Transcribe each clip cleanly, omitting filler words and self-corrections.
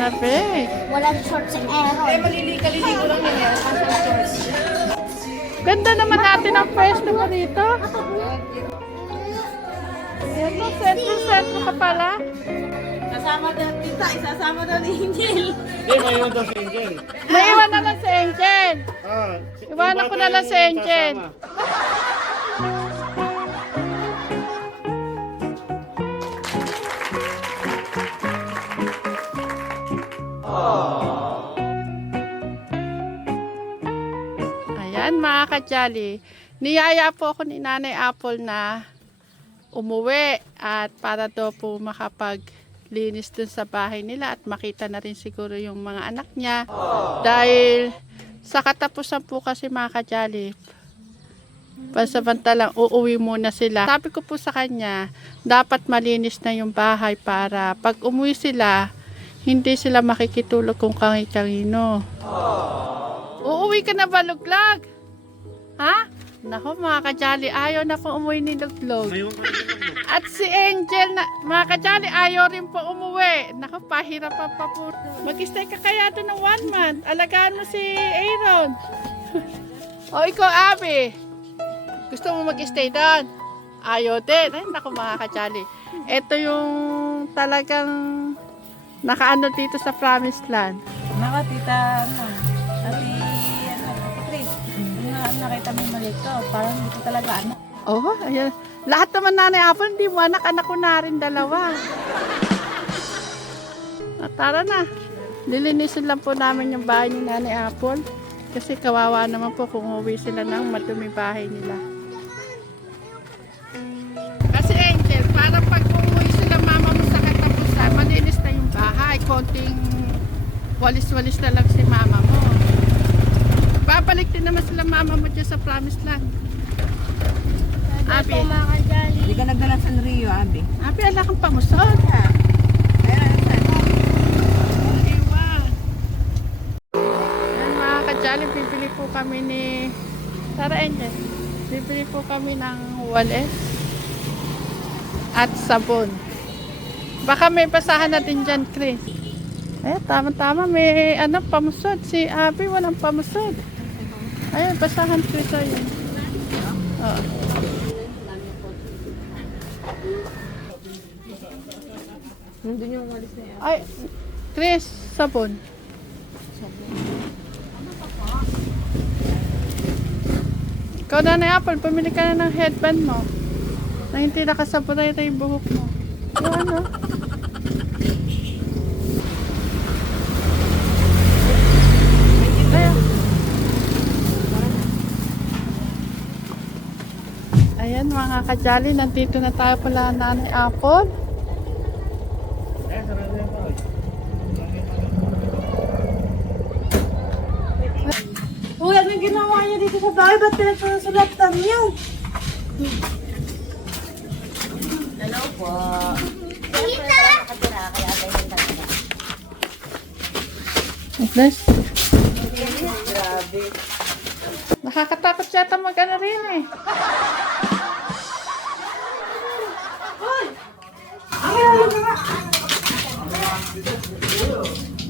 na, be. Walang shorts and aero. Eh, maliligo lang nila. Ang shorts. Ganda naman natin ang pwesto mo rito. Ito, sentro ka pala. Kasama daw tita, isasama daw ni Angel. Hindi, mayroon daw si Angel. May iwan na lang si Angel. Ah, Iwanan ko na lang si Angel. Ayan mga ka-jolly. Niyaya po ako ni Nanay Apple na umuwi at para daw po makapaglinis dun sa bahay nila at makita na rin siguro yung mga anak niya. Dahil sa katapusan po kasi mga ka-jolly, pansamantalang uuwi muna sila. Sabi ko po sa kanya, dapat malinis na yung bahay para pag umuwi sila, hindi sila makikitulog kung kangi-kanino. Uuwi ka na ba, Luglag? Ha? Nako mga ka-jolly, ayaw na po umuwi ni Luglog. At si Angel, na, mga ka-jolly, ayaw rin po umuwi. Nako, pahirapan pa po. Mag-stay ka kaya doon ng 1 month. Alagaan mo si Aaron. O ikaw, Abby. Gusto mo mag-stay doon? Ayaw din. Ay, naku mga ka-jolly. Ito yung talagang nakaano dito sa Promised Land. Naka, tita, Ate Chris, nakita mo yung mali ko. Parang hindi ko talaga anak. Oh, ayan. Lahat naman Nanay Apple, hindi mo anak ko na rin dalawa. At tara na. Lilinisin lang po namin yung bahay ni Nanay Apple. Kasi kawawa naman po kung uwi sila ng madumi bahay nila. Kasi Angel, para pag umuwi sila mama mo sa katapusan, malinis na yung bahay. Konting walis-walis na lang si mama mo. Babalik din naman sila mama mo dyan sa Promised Land. Abi. Hindi ka nagdala sa Rio, Abi. Abi, ala kang pamusod. Iwan. Yan mga ka-jolly, bibili po kami ni Tara Angel. Bibili po kami ng walis at sabon. Baka may basahan natin dyan, Chris. Eh, tama-tama. May pamusod. Si Abi walang pamusod. Ayun, basahan Chris. Ayun. Oo. Nandun yung walis na yan. Ay, Chris, sabon. Ikaw Nanay Apple, pumili ka na ng headband mo. Na hindi nakasabunay na yung buhok mo. Yung ano? Ayan. Ayan mga ka-jolly, nandito na tayo pala Nanay Apple. Uy, anong ginawa niya dito sa bahay? Ba't pinagsusulatan niyo? Hello po. Tita! Nakatira, kaya ganyan talaga. Bless. Grabe. Nakakatakot yata mag-ano rin eh.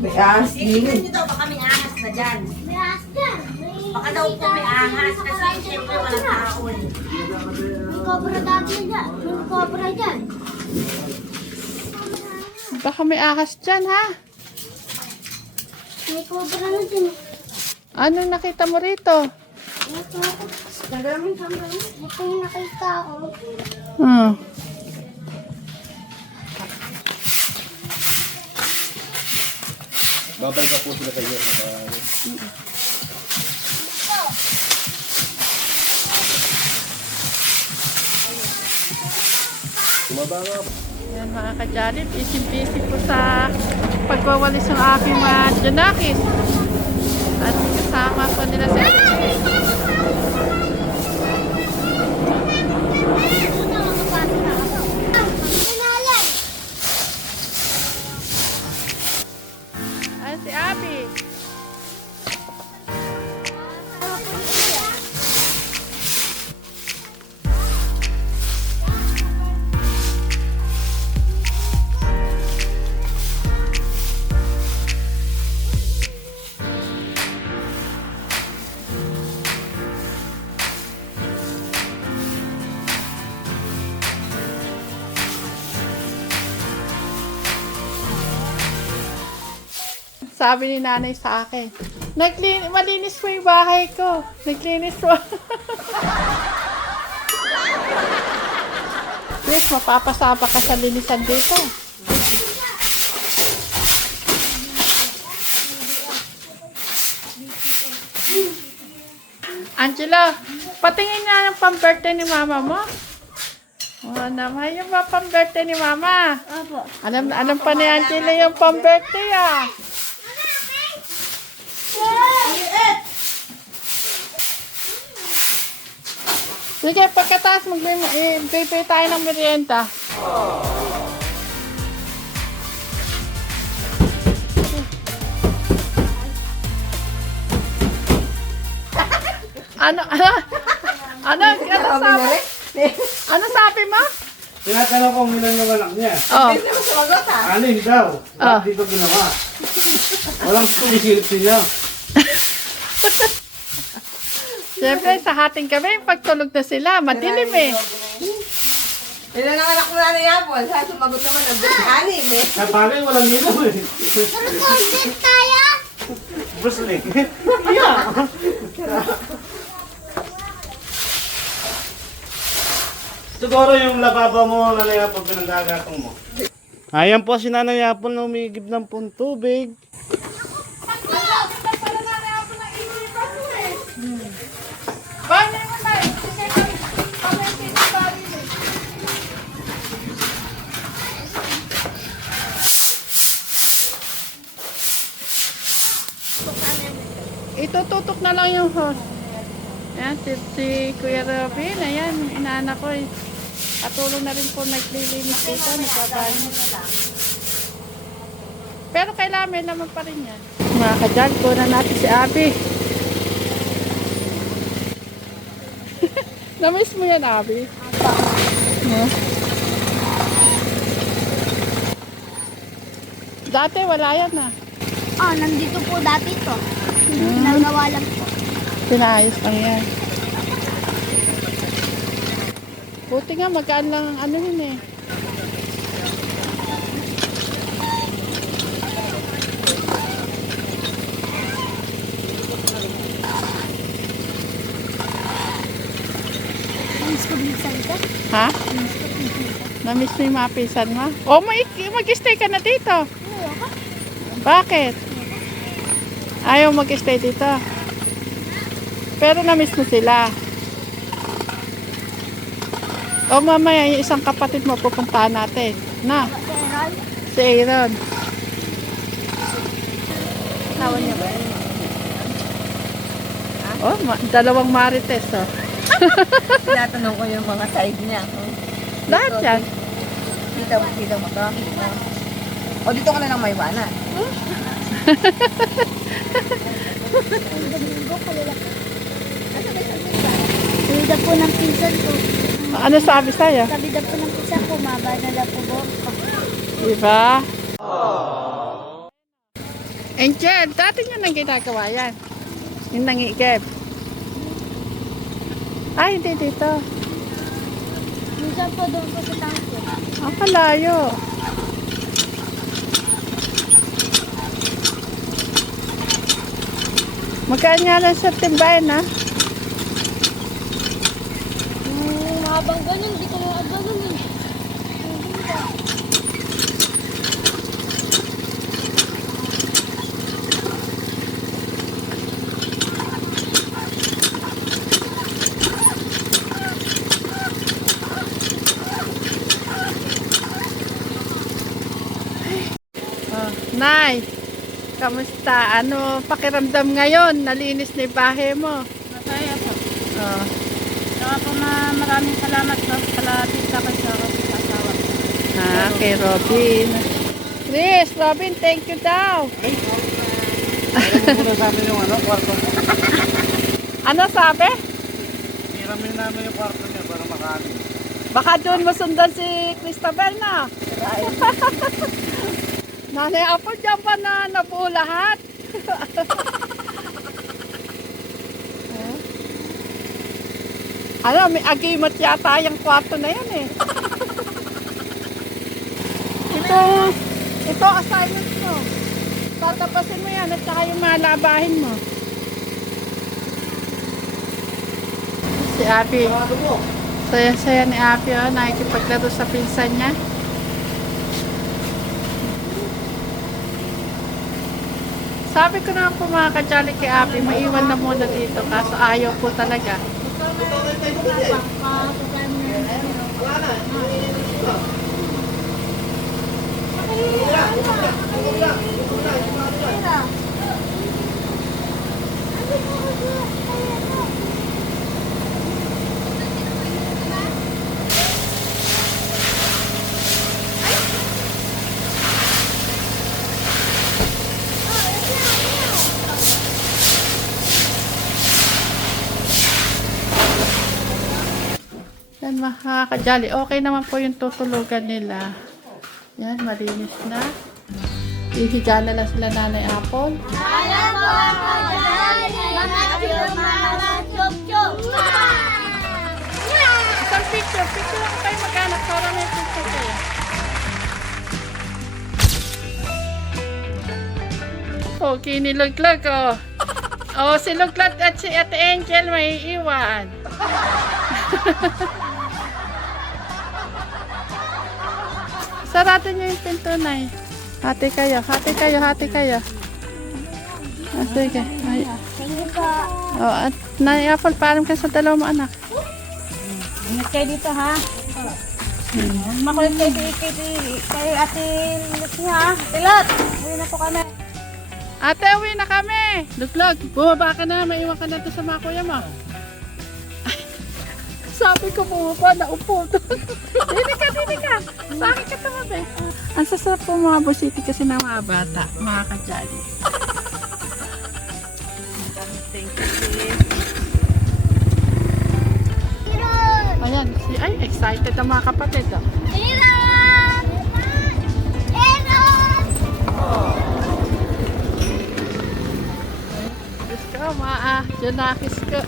May asli. Tingnan nyo daw, baka may ahas na dyan. May ahas dyan. Baka daw po may ahas kasi siyempre walang taon. May cobra dati dyan. May cobra dyan. Baka may ahas dyan ha. May cobra na dyan. Anong nakita mo rito? Nagamin sa mga. Ito yung nakita ko. Hmm. Babay ka po sila sa iyo. Tumaba nga. Yan mga ka-jolly, busy-busy po sa pagwawalis ng aking mga Janakis. At kasama po nila sa Ay, si Abby. Sabi ni nanay sa akin, malinis mo yung bahay ko. Naglinis mo. Yes, mapapasama ka sa linisan dito. Angela, patingin nga ng pang-birthday ni mama mo. Oo naman, yung ba pang-birthday ni mama? Opo. Alam pa ni Angela yung pang-birthday ah. Sige, pagkatapos magbibigay tayo ng merienda. Ano sabi? Ano sabi mo? Tinatanong ko ilan yung anak niya. Oh. Anim daw. Bakit dito ginawa? Walang sumisilip siya. Siyempre, sa hating kami, pagtulog na sila, madilim eh. Ilan ang anak mo na ni Apple? Sa sumagot naman ng anim eh. Sa bagay, walang ilaw eh. Recorded tayo. Bruce Lee. Siguro yung lababa mo na naya pag pinagagatong mo. Ayan po si Nanay Apple na umigib ng pong tubig. Itututok na lang yung hose. Ayan, si Kuya Robin, ayan, inaanak ko eh. Katulong na rin po naglilinis dito, nagbabanyo. Pero kailangan may laman pa rin yan. Mga kadyan, kunan natin si Abby. Namiss mo yan, Abby? No? Dati wala yan ah. Oh, nandito po dati to. Nagawa lang po. Pinaayos lang yan. Buti nga, magkaan lang ang ano yun eh. Miss ko minsan ka. Ha? Namiss mo yung mga pinsan mo? O, mag-stay ka na dito. Bakit? Ayaw mag-stay dito. Pero namiss mo sila. O mamaya, yung isang kapatid mo pupuntahan natin. Na? Si Aaron. Asawa niya ba? Oh, dalawang marites oh. Tinatanong ko yung mga side niya. Lahat yan. Kita mo to. O dito ka na lang may iwanan. Sabi daw po ng pinsan ko. Ano sabi sa'yo? Sabi daw po ng pinsan ko, maba na daw po buhok ko. Diba? Angel, dati nyo nang ginagawa yan. Yung nangigib. Ay, hindi dito. Minsan po doon po sa tangko. Ang kalayo. Magkaan nga lang sa timbayan, ha? Habang ganun, di ko maabang ganun. Oh, Nay, kamusta? Ano pakiramdam ngayon? Nalinis na yung bahay mo. Masaya po. Oh. Saka po maraming salamat po palagi sa asawa ko. Kay Robin. Chris, Robin, thank you daw. Alam mo na sabi yung ano, kwarto mo. Ano sabi? Hiramin namin yung kwarto niya para makanin. Baka doon mo sundan si Christabel na. Nanay Apple, dyan pa na nabuo lahat. Ano, may agimat yata yung kwarto na yan eh. Ito assignment mo. Tatapasin mo yan at saka yung malabahin mo. Si Abby. Saya-saya ni Abby, oh. Nakikipaglaro sa pinsan niya. Sabi ko na po mga kajali kay Abby, maiwan na muna dito. Kaso ayaw po talaga. Yan mga kajali, okay naman po yung tutulugan nila. Yan, malinis na. Ihiga na lang sila Nanay Apple. Alam ko ako dyan. Mga chup-chup. Isang picture lang kayo mag-anak para may picture kayo. Okay, niluglag oh. Oh, si Luglat at si Ate Angel may iwan. Sarado niyo yung pinto na eh. Hati kayo. Ah, sige. Ay. Oh, at Nanay Apple, paalam ka sa dalawang anak. Ingat kayo dito ha. Makulit kayo kay Ate Lucy ha. Tilat, uwi na po kami. Ate, uwi na kami. Luglag, bumaba ka na. Maiwan ka na doon sa mga kuya mo. Ay, sabi ko bumaba, naupo doon. Dili ka. Sa akin ka tumabi. Ang sasarap po mga busiti kasi ng mga bata, mga kajali. Thank you, sis. Ayan, ay, excited ang mga kapatid. Oh. Diyos ko, Janakis ko.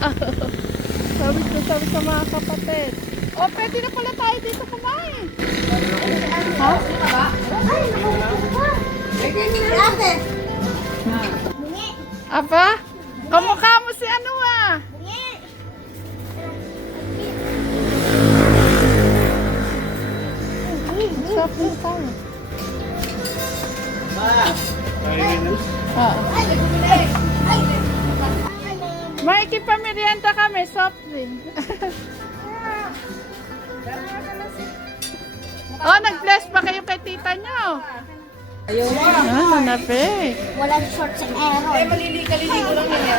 sabi ko mga kapatid. O, pwede na pala tayo dito kumain. Ha? Ate! Aba, kamukha mo si ano ah. Sarap na tayo. Ah. Makikipamerienda kami, soft drink. Oh, nag-bless pa kayo kay tita nyo. Ayun. Ano na pe? Walang shorts and arrow. Maliligo lang yun.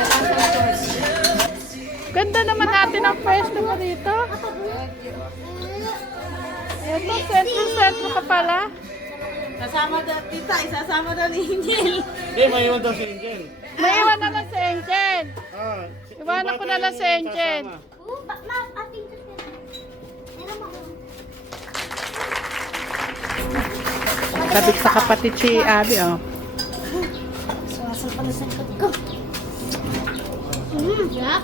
Ganda naman natin ang pwesto mo dito. Ito, sentro ka pala. Sasama daw, tita, isasama daw ni Angel. Hindi, maiwan daw si Angel. Maiwan na lang si Angel. Ah, Iwanan ko na lang si Angel. Ating meron ako. Kabit sa kapatid si Abby, oh. Sumasal pala sa likod ko. Yeah.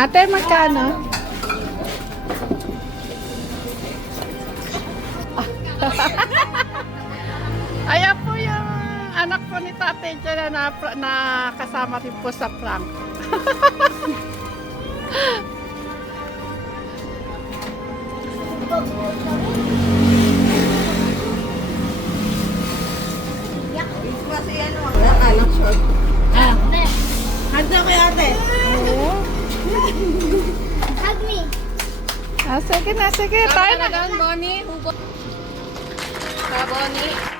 Ate, magkano? Ayan po yung anak po ni Tate dyan na kasama rin po sa prank. Kasi ano, ang anak short. Ah. Handa ko ate. Hug me. Ah, sige na, sige. Tayo na. Bonnie. Bonnie.